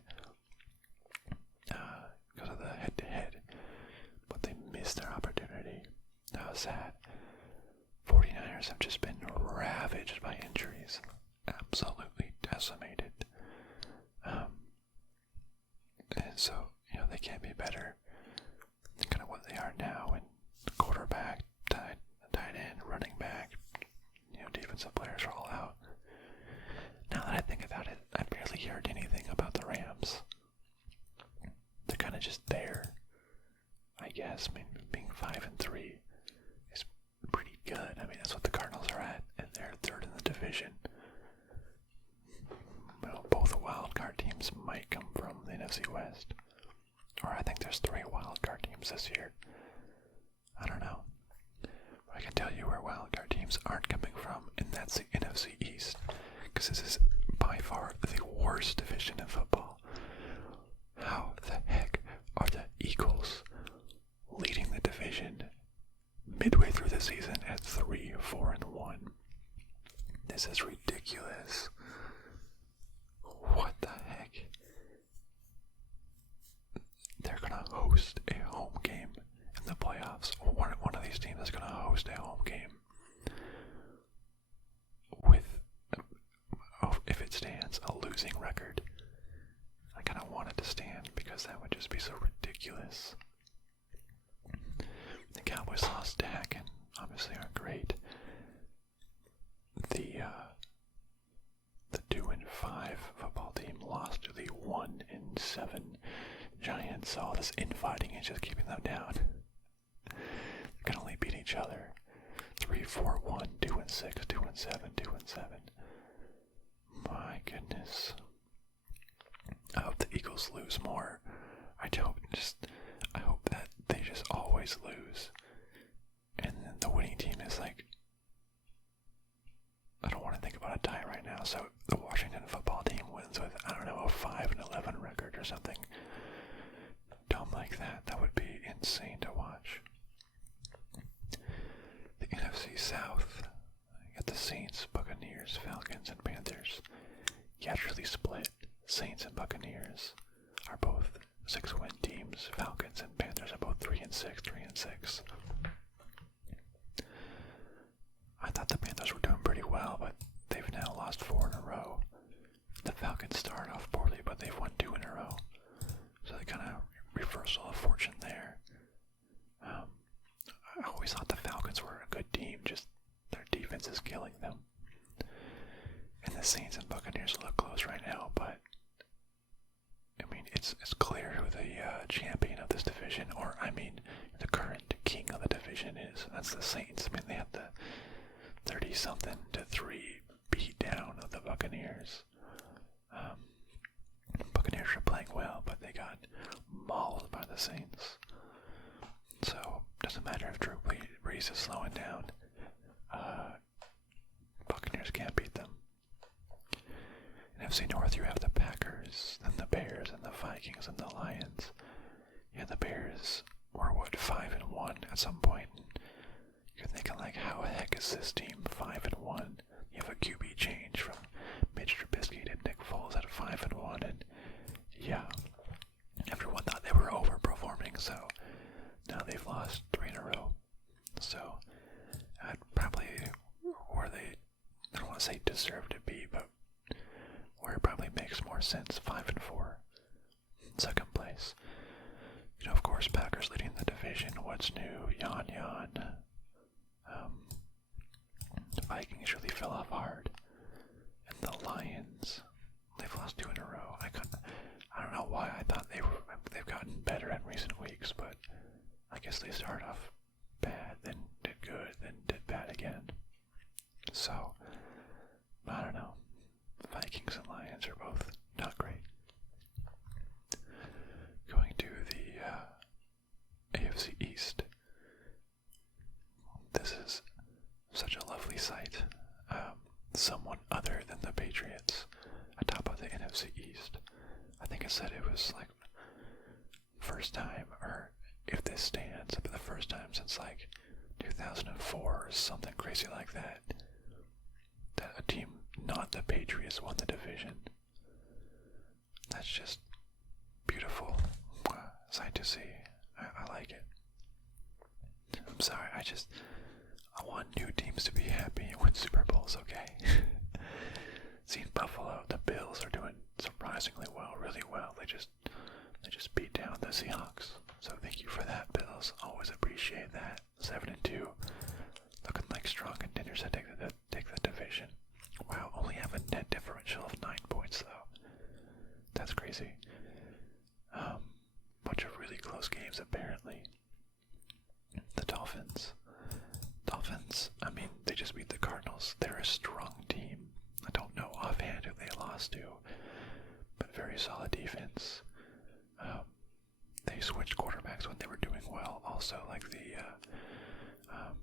because of the head-to-head, but they missed their opportunity. That was sad. 49ers have just been ravaged by injuries, absolutely decimated. And so, they can't be better than kind of what they are now. And quarterback, tight end, running back, defensive players are all out. Now that I think about it, I barely heard anything about the Rams. They're kind of just there. I guess. I mean, being 5-3 is pretty good. I mean, that's what the Cardinals are at, and they're third in the division. Well, both the wild card teams might come from the NFC West. Or I think there's 3 wild card teams this year. I don't know. I can tell you where wildcard teams aren't coming from, and that's the NFC East. Because this is by far the worst division in football. How the heck are the Eagles leading the division midway through the season at 3-4-1? This is ridiculous. What the heck? They're gonna host a home game in the playoffs. One of these teams is going to host a home game with, if it stands, a losing record. I kind of want it to stand because that would just be so ridiculous. The Cowboys lost Dak and obviously aren't great. The 2-5 football team lost to the 1-7 Giants. All this infighting is just keeping them down. Can only beat each other. 3-4-1, 2-6, 2-7, 2-7. My goodness. I hope the Eagles lose more. I hope that they just always lose. And then the winning team is like, I don't want to think about a tie right now. So the Washington football team wins with, I don't know, a 5-11 record or something dumb like that. That would be insane to watch. The NFC South, you got the Saints, Buccaneers, Falcons, and Panthers. You actually split. Saints and Buccaneers are both 6-win teams. Falcons and Panthers are both 3-6, 3-6. I thought the Panthers were doing pretty well, but they've now lost 4 in a row. The Falcons started off poorly, but they've won 2 in a row. So they kind of reversal of fortune there. I always thought the Falcons were a good team, just their defense is killing them. And the Saints and Buccaneers look close right now, but I mean, it's clear who the champion of this division, or I mean, the current king of the division is. That's the Saints. I mean, they had the 30-something to 3 beat down of the Buccaneers. Buccaneers are playing well, but they got mauled by the Saints. So, doesn't matter if Drew Brees is slowing down. Buccaneers can't beat them. In NFC North, you have the Packers, then the Bears, and the Vikings, and the Lions. Yeah, the Bears were, 5-1 at some point. You're thinking, like, how the heck is this team 5-1? You have a QB change from Mitch Trubisky to Nick Foles at 5-1, and yeah, everyone thought they were overperforming, so now they've lost 3 in a row. So, probably where they, I don't want to say deserve to be, but where it probably makes more sense, 5-4. Second place. You know, of course, Packers leading the division. What's new? Yawn. The Vikings really fell off hard. And the Lions, they've lost 2 in a row. I don't know why I thought they've gotten better in recent weeks, but I guess they started off bad, then did good, then did bad again. So, I don't know. Vikings and Lions are both not great. Going to the AFC East. This is such a lovely sight. Someone other than the Patriots atop of the NFC East. I think I said it was like first time, or if this stands, but the first time since like 2004 or something crazy like that, that a team not the Patriots won the division. That's just beautiful sight to see. I like it. I'm sorry, I want new teams to be happy and win Super Bowls, okay? Seeing Buffalo, the Bills are doing surprisingly well, really well. They just beat down the Seahawks. So thank you for that, Bills. Always appreciate that. 7-2. Looking like strong contenders to take the division. Wow, only have a net differential of 9 points though. That's crazy. Bunch of really close games apparently. Cardinals. They're a strong team. I don't know offhand who they lost to, but very solid defense. They switched quarterbacks when they were doing well, also like the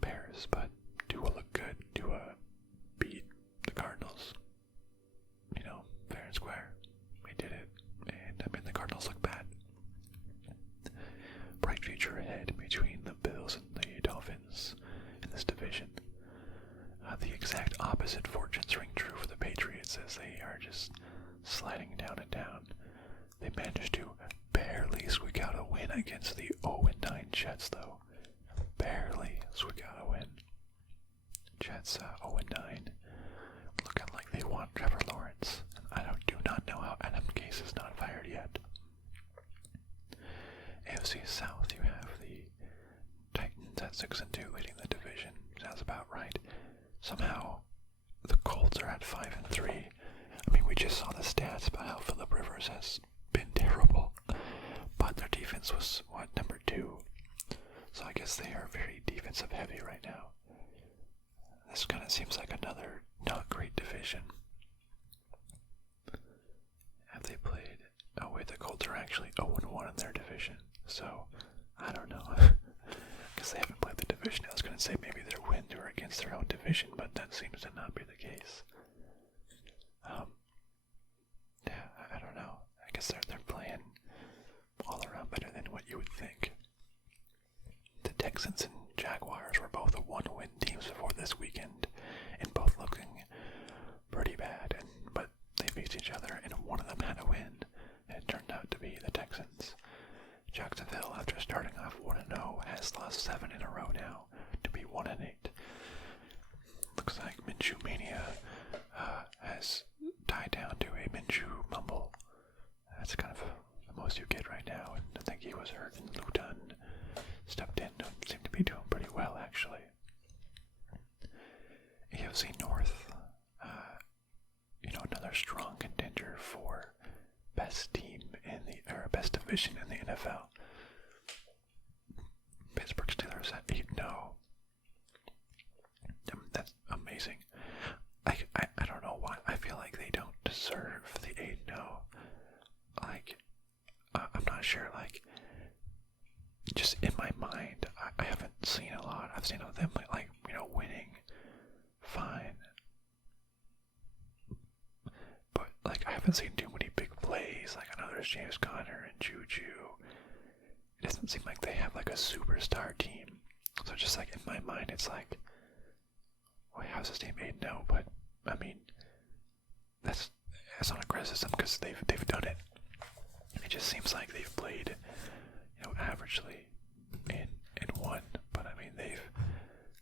Bears, but Tua looked good. Tua beat the Cardinals, fair and square. We did it, and the Cardinals look bad. Bright future ahead between the Bills and the Dolphins in this division. The exact opposite fortunes ring true for the Patriots as they are just sliding down and down. They managed to barely squeak out a win against the 0-9 Jets, though. Barely squeak out a win. Jets 0-9, looking like they want Trevor Lawrence. I do not know how Adam Gase is not fired yet. AFC South, you have the Titans at 6-2 leading the division. Sounds about right. Somehow, the Colts are at 5-3. We just saw the stats about how Phillip Rivers has been terrible, but their defense was, number 2? So I guess they are very defensive heavy right now. This kind of seems like another not great division. Have they played? Oh wait, the Colts are actually 0-1 in their division, so I don't know. Because they haven't played the division. I was going to say maybe their wins were against their own division, but that seems to not be the case. Yeah, I don't know. I guess they're playing all around better than what you would think. The Texans and Jaguars were both 1-win teams before this weekend, and both looking pretty bad. But they faced each other, and one of them had a win, and it turned out to be the Texans. Jacksonville, after starting off 1-0, has lost 7 in a row now to be 1-8. Looks like Minshew Mania has died down to a Minshew mumble. That's kind of the most you get right now, and I think he was hurt, and Lou Dunn stepped in and seemed to be doing pretty well, actually. AFC North, another strong contender for best team best division in the NFL. Pittsburgh Steelers at 8-0. That's amazing. I don't know why. I feel like they don't deserve the 8-0. I'm not sure, just in my mind, I haven't seen a lot. I've seen them, winning fine. But, I haven't seen too many big plays. I know there's James Conner and Juju. It doesn't seem like they have, a superstar team. So just, in my mind, it's why how's this team 8-0? But, that's not a criticism because they've done it. It just seems like they've played, averagely and won. But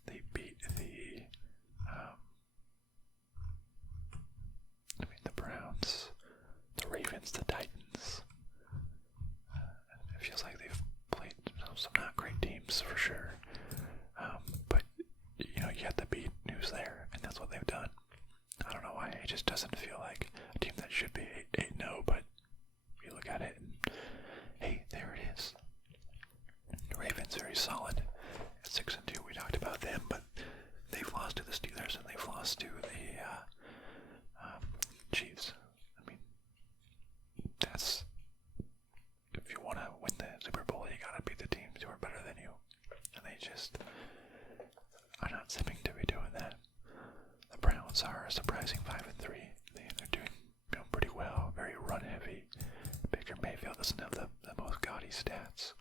they beat the Browns, the Ravens, the Titans. It feels like they've played some not great teams for sure. But you have to beat who's there, and that's what they've done. I don't know why. It just doesn't feel like a team that should be 8-0, but you look at it and hey, there it is. The Ravens very solid at 6-2. We talked about them, but they've lost to the Steelers and they've lost to the Chiefs. That's if you want to win the Super Bowl, you gotta beat the teams who are better than you, and they just are not seeming to be doing that. The Browns are a surprising 5-3. They're doing pretty well, very run heavy. Baker Mayfield doesn't have the most gaudy stats.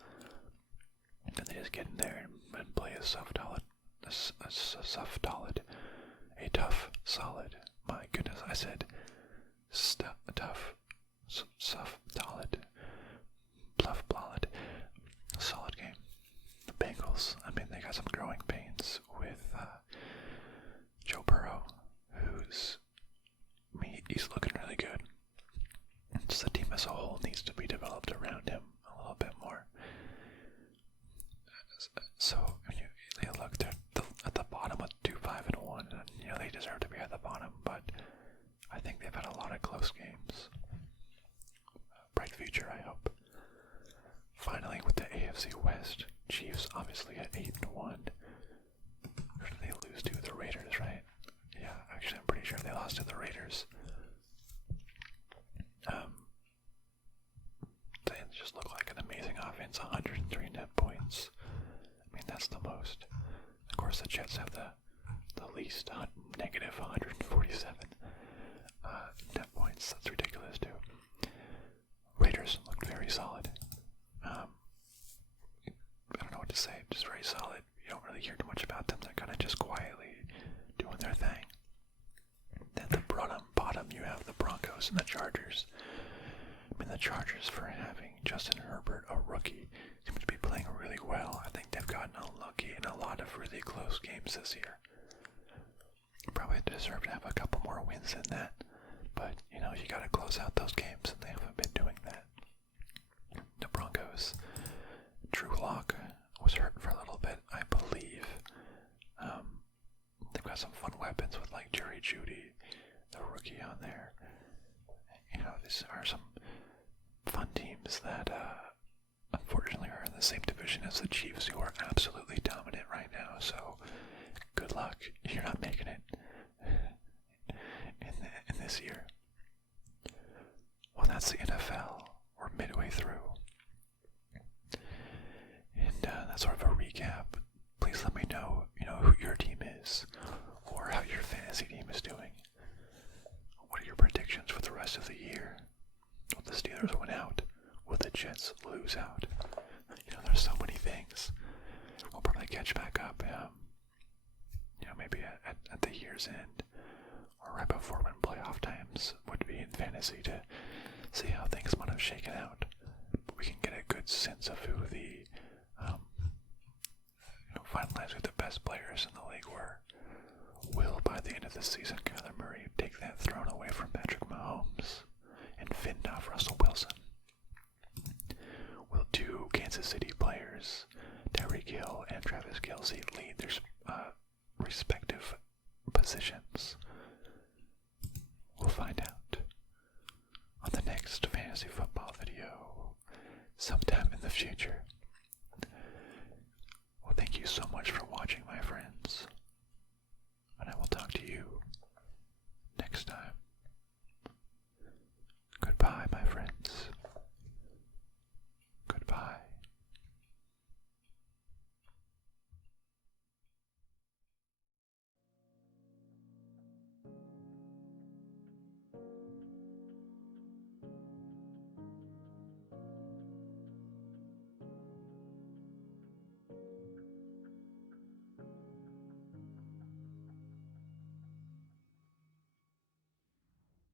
And they just get in there and play a tough, solid. My goodness, I said tough, solid, bluff, blolid, solid game. The Bengals, they got some growing pains with Joe Burrow, he's looking really good. Just the team as a whole needs to be developed around him a little bit more. So, they look, they're at the bottom with 2-5-1, and they deserve to be at the bottom, but I think they've had a lot of close games. Bright future, I hope. Finally, with the AFC West, Chiefs obviously at 8-1. Who did they lose to? The Raiders, right? Yeah. Giants 103 net points. I mean, that's the most. Of course, the Jets have the least, negative 147 net points. That's ridiculous, too. Raiders looked very solid. I don't know what to say, just very solid. You don't really hear too much about them. They're kind of just quietly doing their thing. Then the bottom, you have the Broncos and the Chargers. I mean, the Chargers, for having Justin Herbert, a rookie, seems to be playing really well. I think they've gotten unlucky in a lot of really close games this year. Probably deserve to have a couple more wins than that. But, you know, you got to close out those games, and they haven't been doing that. The Broncos, Drew Lock was hurt for a little bit, I believe. They've got some fun weapons with, like, Jerry Jeudy, the rookie on there. You know, these are some fun teams that, unfortunately, are in the same division as the Chiefs, who are absolutely dominant right now. So, good luck. You're not making it in this year. Well, that's the NFL. We're midway through. And that's sort of a recap. Please let me know, who your team is, or how your fantasy team is doing. What are your predictions for the rest of the year? Will the Steelers win out? Will the Jets lose out? There's so many things. We'll probably catch back up, maybe at the year's end, or right before when playoff times would be in fantasy, to see how things might have shaken out. But we can get a good sense of who the finalize who the best players in the league were. Will, by the end of the season, Kyler Murray take that throne away from Patrick Mahomes and fend off Russell Wilson? Will two Kansas City players, Tyreek Hill and Travis Kelce, lead their respective positions? We'll find out on the next fantasy football video sometime in the future.